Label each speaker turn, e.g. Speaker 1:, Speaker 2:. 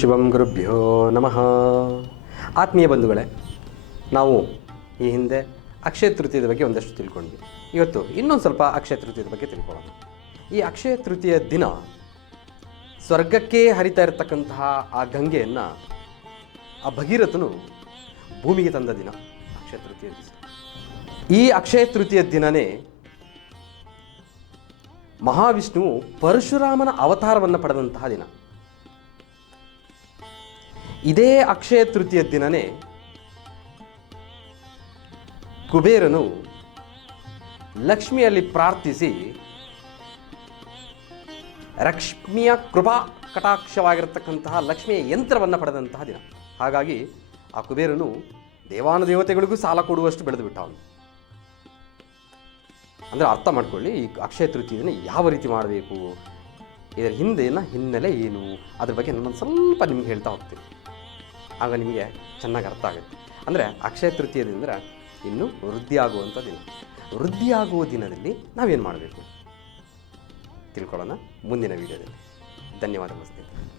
Speaker 1: ಶಿವಂ ಗುರುಭ್ಯೋ ನಮಃ. ಆತ್ಮೀಯ ಬಂಧುಗಳೇ, ನಾವು ಈ ಹಿಂದೆ ಅಕ್ಷಯ ತೃತೀಯದ ಬಗ್ಗೆ ಒಂದಷ್ಟು ತಿಳ್ಕೊಂಡ್ವಿ. ಇವತ್ತು ಇನ್ನೊಂದು ಸ್ವಲ್ಪ ಅಕ್ಷಯ ತೃತೀಯದ ಬಗ್ಗೆ ತಿಳ್ಕೊಳ್ಳೋಣ. ಈ ಅಕ್ಷಯ ತೃತೀಯ ದಿನ ಸ್ವರ್ಗಕ್ಕೆ ಹರಿತಾ ಇರತಕ್ಕಂತಹ ಆ ಗಂಗೆಯನ್ನು, ಆ ಭಗೀರಥನು ಭೂಮಿಗೆ ತಂದ ದಿನ, ಅಕ್ಷಯ ತೃತೀಯ ದಿವಸ. ಈ ಅಕ್ಷಯ ತೃತೀಯ ದಿನನೇ ಮಹಾವಿಷ್ಣುವು ಪರಶುರಾಮನ ಅವತಾರವನ್ನು ಪಡೆದಂತಹ ದಿನ. ಇದೇ ಅಕ್ಷಯ ತೃತೀಯ ದಿನನೇ ಕುಬೇರನು ಲಕ್ಷ್ಮಿಯಲ್ಲಿ ಪ್ರಾರ್ಥಿಸಿ ಲಕ್ಷ್ಮಿಯ ಕೃಪಾ ಕಟಾಕ್ಷವಾಗಿರತಕ್ಕಂತಹ ಲಕ್ಷ್ಮಿಯ ಯಂತ್ರವನ್ನು ಪಡೆದಂತಹ ದಿನ. ಹಾಗಾಗಿ ಆ ಕುಬೇರನು ದೇವಾನು ದೇವತೆಗಳಿಗೂ ಸಾಲ ಕೊಡುವಷ್ಟು ಬೆಳೆದು ಬಿಟ್ಟ ಅವನು ಅಂದರೆ ಅರ್ಥ ಮಾಡ್ಕೊಳ್ಳಿ, ಈ ಅಕ್ಷಯ ತೃತೀಯನ ಯಾವ ರೀತಿ ಮಾಡಬೇಕು, ಇದರ ಹಿಂದಿನ ಹಿನ್ನೆಲೆ ಏನು, ಅದ್ರ ಬಗ್ಗೆ ನಾನು ಸ್ವಲ್ಪ ನಿಮ್ಗೆ ಹೇಳ್ತಾ ಹೋಗ್ತೀನಿ. ಆಗ ನಿಮಗೆ ಚೆನ್ನಾಗಿ ಅರ್ಥ ಆಗುತ್ತೆ. ಅಂದರೆ ಅಕ್ಷಯ ತೃತೀಯ ದಿನಂದ್ರೆ ಇನ್ನು ವೃದ್ಧಿ ಆಗುವಂಥ ದಿನ. ವೃದ್ಧಿಯಾಗುವ ದಿನದಲ್ಲಿ ನಾವೇನು ಮಾಡಬೇಕು? ತಿಳ್ಕೊಳ್ಳೋಣ ಮುಂದಿನ ವಿಡಿಯೋದಲ್ಲಿ. ಧನ್ಯವಾದಗಳು ಸ್ನೇಹಿತರೆ.